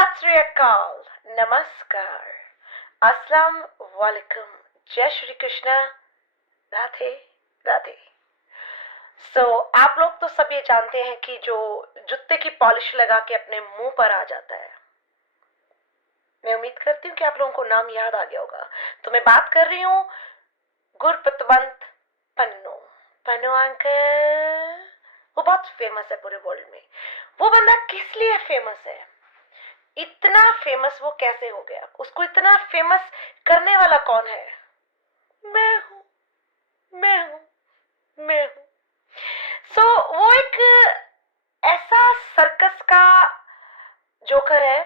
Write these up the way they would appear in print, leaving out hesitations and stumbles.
सत श्री अकाल, नमस्कार, अस्सलाम वालेकुम, जय श्री कृष्ण, राधे राधे। आप लोग तो सब ये जानते हैं कि जो जूते की पॉलिश लगा के अपने मुंह पर आ जाता है, मैं उम्मीद करती हूँ कि आप लोगों को नाम याद आ गया होगा। तो मैं बात कर रही हूँ गुरपतवंत पन्नू। पन्नू अंकल, वो बहुत फेमस है पूरे वर्ल्ड में। वो बंदा किस लिए फेमस है, इतना फेमस वो कैसे हो गया, उसको इतना फेमस करने वाला कौन है? मैं हूं, मैं हूं, मैं हूं। वो एक ऐसा सर्कस का जोकर है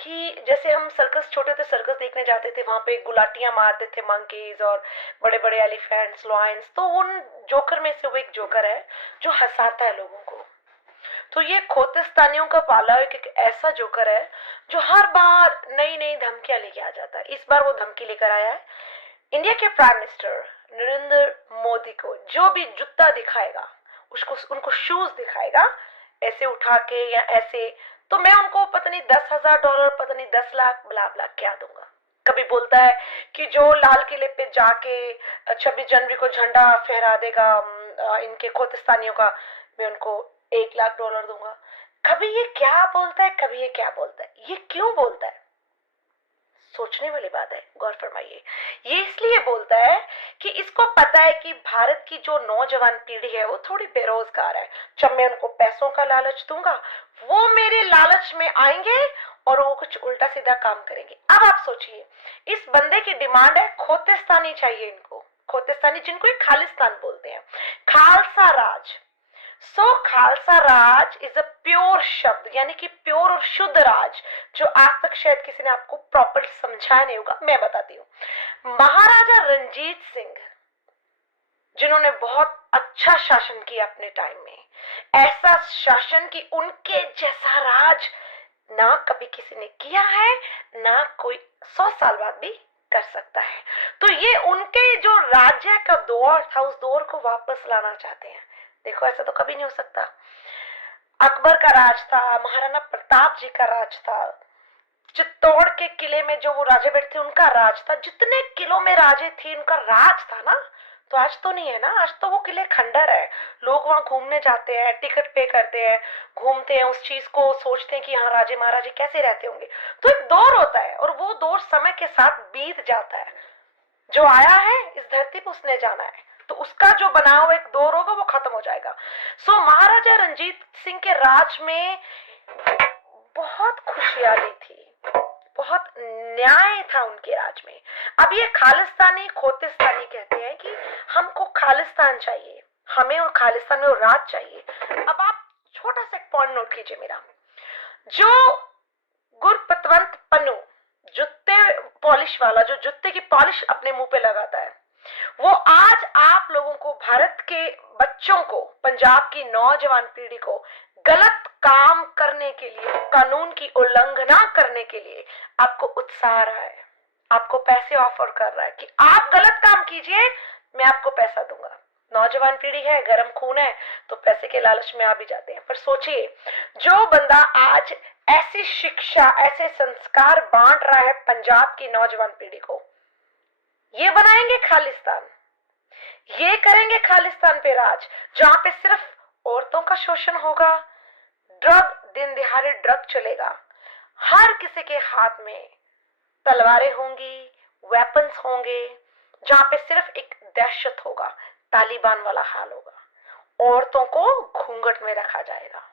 कि जैसे हम सर्कस छोटे थे, सर्कस देखने जाते थे, वहां पे गुलाटियां मारते थे मंकीज और बड़े बड़े एलिफेंट्स, लॉयंस। तो उन जोकर में से वो एक जोकर है जो हंसाता है लोगों को। तो ये खोतिस्तानियों का पाला एक ऐसा जोकर है जो हर बार नई नई धमकियां लेके आ जाता है। इस बार वो धमकी लेकर आया है इंडिया के प्राइम मिनिस्टर नरेंद्र मोदी को। जो भी जूता दिखाएगा उसको, उनको शूज दिखाएगा ऐसे उठा के या ऐसे, तो मैं उनको पता नहीं $10,000, पता नहीं 10 लाख, ब्ला ब्ला क्या दूंगा। कभी बोलता है कि जो लाल किले पे जाके 26 जनवरी को झंडा फहरा देगा इनके खोतिस्तानियों का, मैं उनको $1 लाख दूंगा। कभी ये क्या बोलता है, कभी ये क्या बोलता है, ये क्यों बोलता है? सोचने वाली बात है, गौर फरमाइए। ये इसलिए बोलता है कि इसको पता है कि भारत की जो नौजवान पीढ़ी है वो थोड़ी बेरोजगार है। जब मैं उनको पैसों का लालच दूंगा, वो मेरे लालच में आएंगे और वो कुछ उल्टा सीधा काम करेंगे। अब आप सोचिए, इस बंदे की डिमांड है खोतिस्तानी चाहिए इनको, खोतिस्तानी जिनको एक खालिस्तान बोलते हैं, खालसा राज। खालसा राज इज अ प्योर शब्द, यानी कि प्योर और शुद्ध राज, जो आज तक शायद किसी ने आपको प्रॉपर समझाया नहीं होगा। मैं बताती हूँ। महाराजा रंजीत सिंह, जिन्होंने बहुत अच्छा शासन किया अपने टाइम में, ऐसा शासन कि उनके जैसा राज ना कभी किसी ने किया है, ना कोई 100 साल बाद भी कर सकता है। तो ये उनके जो राज्य का दौर था, उस दौर को वापस लाना चाहते हैं। देखो, ऐसा तो कभी नहीं हो सकता। अकबर का राज था, महाराणा प्रताप जी का राज था, चित्तौड़ के किले में जो वो राजे बैठे थे उनका राज था, जितने किलों में राजे थे उनका राज था ना। तो आज तो नहीं है ना, आज तो वो किले खंडर है। लोग वहां घूमने जाते हैं, टिकट पे करते हैं, घूमते हैं, उस चीज को सोचते हैं कि हाँ राजे महाराजे कैसे रहते होंगे। तो एक दौर होता है और वो दौर समय के साथ बीत जाता है। जो आया है इस धरती पर उसने जाना है, तो उसका जो बना हुआ एक दौर होगा वो खत्म हो जाएगा। महाराजा रंजीत सिंह के राज में बहुत खुशहाली थी, बहुत न्याय था उनके राज में। अब ये खालिस्तानी खोतिस्तानी कहते हैं कि हमको खालिस्तान चाहिए, हमें और खालिस्तान में राज चाहिए। अब आप छोटा सा एक पॉइंट नोट कीजिए मेरा। जो गुरपतवंत पन्नू, जूते पॉलिश वाला, जो जूते की पॉलिश अपने मुंह पे लगाता है, वो आज आप लोगों को, भारत के बच्चों को, पंजाब की नौजवान पीढ़ी को गलत काम करने के लिए, कानून की उल्लंघना करने के लिए आपको उत्साह रहा है, आपको पैसे ऑफर कर रहा है कि आप गलत काम कीजिए, मैं आपको पैसा दूंगा। नौजवान पीढ़ी है, गर्म खून है, तो पैसे के लालच में आ भी जाते हैं। पर सोचिए, जो बंदा आज ऐसी शिक्षा, ऐसे संस्कार बांट रहा है पंजाब की नौजवान पीढ़ी को, ये बनाएंगे खालिस्तान, ये करेंगे खालिस्तान पे राज, जहां पे सिर्फ औरतों का शोषण होगा, ड्रग, दिन दिहाड़े ड्रग चलेगा, हर किसी के हाथ में तलवारें होंगी, वेपन्स होंगे, जहां पे सिर्फ एक दहशत होगा, तालिबान वाला हाल होगा। औरतों को घूंघट में रखा जाएगा,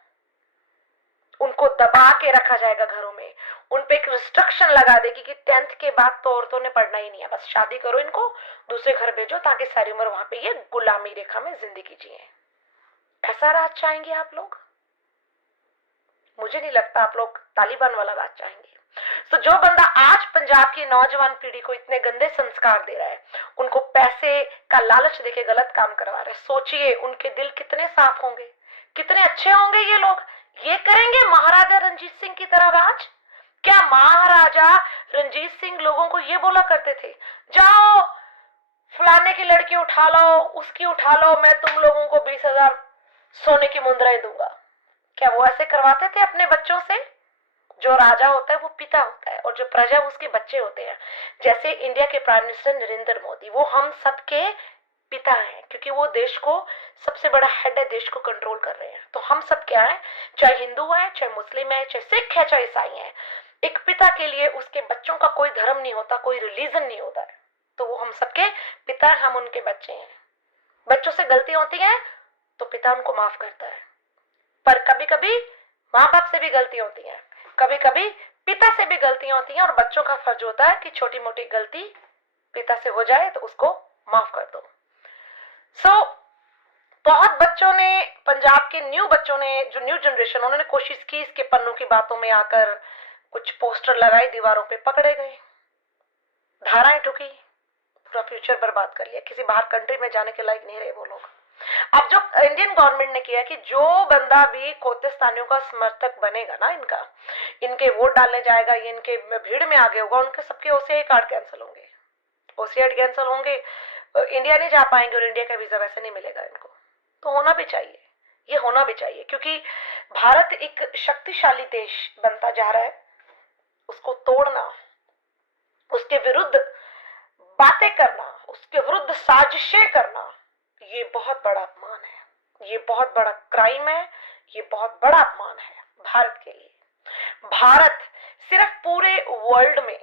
उनको दबा के रखा जाएगा घरों में, उन पे एक रिस्ट्रिक्शन लगा देगी कि 10th के बाद तो औरतों ने पढ़ना ही नहीं है, बस शादी करो, इनको दूसरे घर भेजो ताकि सारी उम्र वहां पे ये गुलामी रेखा में जिंदगी जिए। ऐसा राज चाहेंगे आप लोग? मुझे नहीं लगता आप लोग तालिबान वाला राज चाहेंगे। तो जो बंदा आज पंजाब की नौजवान पीढ़ी को इतने गंदे संस्कार दे रहा है, उनको पैसे का लालच देके गलत काम करवा रहा है, सोचिए उनके दिल कितने साफ होंगे, कितने अच्छे होंगे ये लोग। ये करेंगे महाराजा रंजीत सिंह की तरह राज? क्या महाराजा रंजीत सिंह लोगों को ये बोला करते थे, जाओ फलाने की लड़की उठा लो, उसकी उठा लो, मैं तुम लोगों को 20,000 सोने की मुद्राएं दूंगा? क्या वो ऐसे करवाते थे अपने बच्चों से? जो राजा होता है वो पिता होता है और जो प्रजा उसके बच्चे होते हैं। जैसे इंडिया के प्राइम मिनिस्टर नरेंद्र मोदी, वो हम सबके पिता हैं, क्योंकि वो देश को सबसे बड़ा हेड है, देश को कंट्रोल कर रहे हैं। तो हम सब क्या है, चाहे हिंदू है, चाहे मुस्लिम है, चाहे सिख है, चाहे ईसाई है, एक पिता के लिए उसके बच्चों का कोई धर्म नहीं होता, कोई रिलीजन नहीं होता है। तो वो हम सबके पिता, हम उनके बच्चे हैं। बच्चों से गलती होती है तो पिता उनको माफ करता है, पर कभी कभी माँ बाप से भी गलती होती है, कभी कभी पिता से भी गलतियां होती हैं, और बच्चों का फर्ज होता है कि छोटी मोटी गलती पिता से हो जाए तो उसको माफ कर दो। बहुत बच्चों ने, पंजाब के न्यू बच्चों ने, जो न्यू जनरेशन, उन्होंने कोशिश की इसके पन्नों की बातों में आकर कुछ पोस्टर लगाए, दीवारों पे पकड़े गए, धाराएं ठुकी, पूरा फ्यूचर बर्बाद कर लिया, किसी बाहर कंट्री में जाने के लायक नहीं रहे वो लोग। अब जो इंडियन गवर्नमेंट ने किया कि जो बंदा भी खोतिस्तानियों का समर्थक बनेगा ना, इनके वोट डालने जाएगा, ये इनके भीड़ में आगे होगा, उनके सबके ओसीआई कार्ड कैंसिल होंगे, ओसीआई कैंसिल होंगे, इंडिया नहीं जा पाएंगे और इंडिया का वीजा वैसे नहीं मिलेगा इनको। तो होना भी चाहिए, ये होना भी चाहिए, क्योंकि भारत एक शक्तिशाली देश बनता जा रहा है। उसको तोड़ना, उसके विरुद्ध बातें करना, उसके विरुद्ध साजिशें करना, ये बहुत बड़ा अपमान है, ये बहुत बड़ा क्राइम है, ये बहुत बड़ा अपमान है भारत के लिए। भारत सिर्फ पूरे वर्ल्ड में,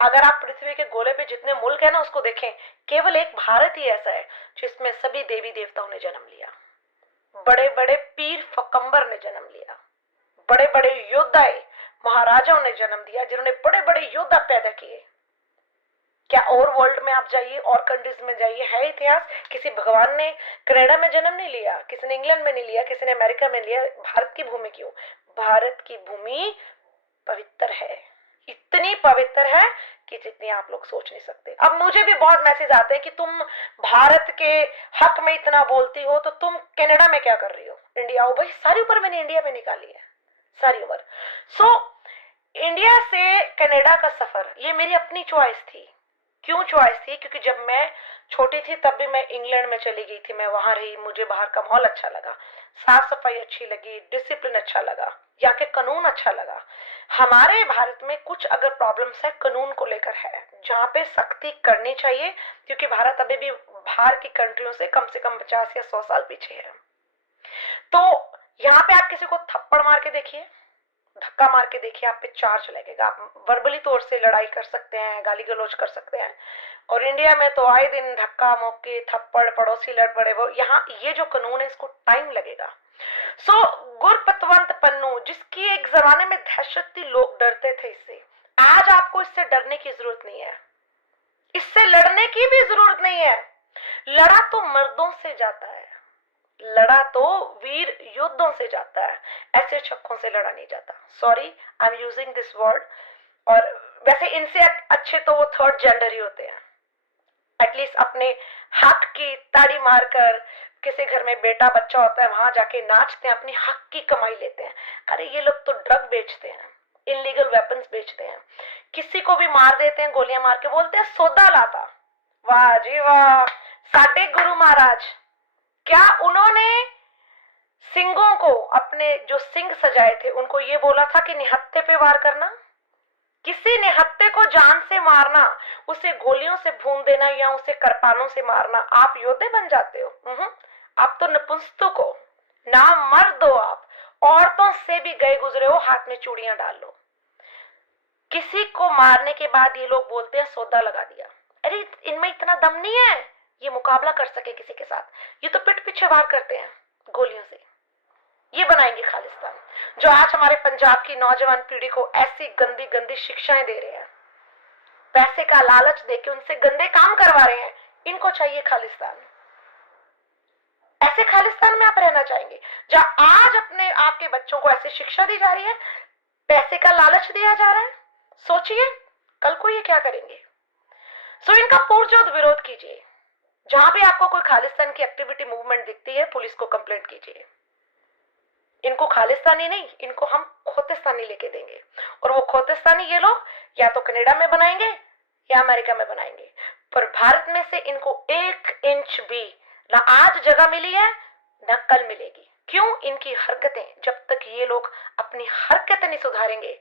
अगर आप पृथ्वी के गोले पे जितने मुल्क है ना उसको देखें, केवल एक भारत ही ऐसा है जिसमें सभी देवी देवताओं ने जन्म लिया, बड़े बड़े पीर फकंबर ने जन्म लिया, बड़े बड़े योद्धाएं महाराजाओं ने जन्म दिया, जिन्होंने बड़े बड़े योद्धा पैदा किए। क्या और वर्ल्ड में आप जाइए, और कंट्रीज में जाइए, है इतिहास? किसी भगवान ने कनाडा में जन्म नहीं लिया, किसी ने इंग्लैंड में नहीं लिया, किसी ने अमेरिका में लिया, भारत की भूमि क्यों? भारत की भूमि पवित्र है, इतनी पवित्र है कि जितनी आप लोग सोच नहीं सकते। अब मुझे भी बहुत मैसेज आते हैं कि तुम भारत के हक में इतना बोलती हो तो तुम कनाडा में क्या कर रही हो, इंडिया आओ। भाई सारी उम्र मैंने इंडिया में निकाली है, सारी उम्र। इंडिया से कनाडा का सफर ये मेरी अपनी चॉइस थी। क्यों चॉइस थी? क्योंकि जब मैं छोटी थी तब भी मैं इंग्लैंड में चली गई थी, मैं वहां रही, मुझे बाहर का माहौल अच्छा लगा, साफ सफाई अच्छी लगी, डिसिप्लिन अच्छा लगा, यहाँ के कानून अच्छा लगा। हमारे भारत में कुछ अगर प्रॉब्लम्स है कानून को लेकर है, जहाँ पे सख्ती करनी चाहिए, क्योंकि भारत अभी भी बाहर की कंट्रियों से कम 50 या 100 साल पीछे है। तो यहाँ पे आप किसी को थप्पड़ मार के देखिए, धक्का मार के देखिए, आप पे चार्ज लगेगा। आप वर्बली तौर से लड़ाई कर सकते हैं, गाली गलौज कर सकते हैं, और इंडिया में तो आए दिन धक्का मुक्की, थप्पड़, पड़ोसी लड़ पड़े, वो यहाँ ये जो कानून है इसको टाइम लगेगा। गुरपतवंत पन्नू, जिसकी एक जमाने में दहशत थी, लोग डरते थे इससे, आज आपको इससे डरने की जरूरत नहीं है, इससे लड़ने की भी जरूरत नहीं है। लड़ा तो मर्दों से जाता है, लड़ा तो वीर योद्धों से जाता है, ऐसे छक्कों से लड़ा नहीं जाता। Sorry, I am using this word. और वैसे इनसे अच्छे तो वो थर्ड जेंडर ही होते हैं, एटलीस्ट अपने हक की ताड़ी मारकर, किसी घर में बेटा बच्चा होता है वहां जाके नाचते हैं, अपनी हक की कमाई लेते हैं। अरे ये लोग तो ड्रग बेचते हैं, इलीगल वेपन्स बेचते हैं, किसी को भी मार देते हैं, गोलियां मार के, बोलते हैं सौदा लाता। वाह जी वाह, साडे गुरु महाराज, क्या उन्होंने सिंगों को, अपने जो सिंग सजाए थे उनको ये बोला था कि निहत्थे पे वार करना? किसी निहत्थे को जान से मारना, उसे गोलियों से भून देना या उसे करपानों से मारना, आप योद्धे बन जाते हो? आप तो नपुंसक हो, ना मर्द हो आप, औरतों से भी गए गुजरे हो, हाथ में चूड़ियां डाल लो। किसी को मारने के बाद ये लोग बोलते हैं सौदा लगा दिया। अरे इनमें इतना दम नहीं है ये मुकाबला कर सके किसी के साथ, ये तो पिट पीछे वार करते हैं गोलियों से। ये बनाएंगे खालिस्तान, जो आज हमारे पंजाब की नौजवान पीढ़ी को ऐसी गंदी गंदी शिक्षाएं दे रहे हैं, पैसे का लालच देके उनसे गंदे काम करवा रहे हैं। इनको चाहिए खालिस्तान। ऐसे खालिस्तान में आप रहना चाहेंगे जहां आज अपने आपके बच्चों को ऐसी शिक्षा दी जा रही है, पैसे का लालच दिया जा रहा है? सोचिए कल को ये क्या करेंगे। इनका पुरजोर विरोध कीजिए। जहां भी आपको कोई खालिस्तान की एक्टिविटी मूवमेंट दिखती है, पुलिस को कंप्लेंट कीजिए। इनको खालिस्तानी नहीं, इनको हम खोतिस्तानी लेके देंगे, और वो खोतिस्तानी ये लोग या तो कनाडा में बनाएंगे या अमेरिका में बनाएंगे, पर भारत में से इनको 1 इंच भी ना आज जगह मिली है ना कल मिलेगी। क्यों? इनकी हरकतें, जब तक ये लोग अपनी हरकतें नहीं सुधारेंगे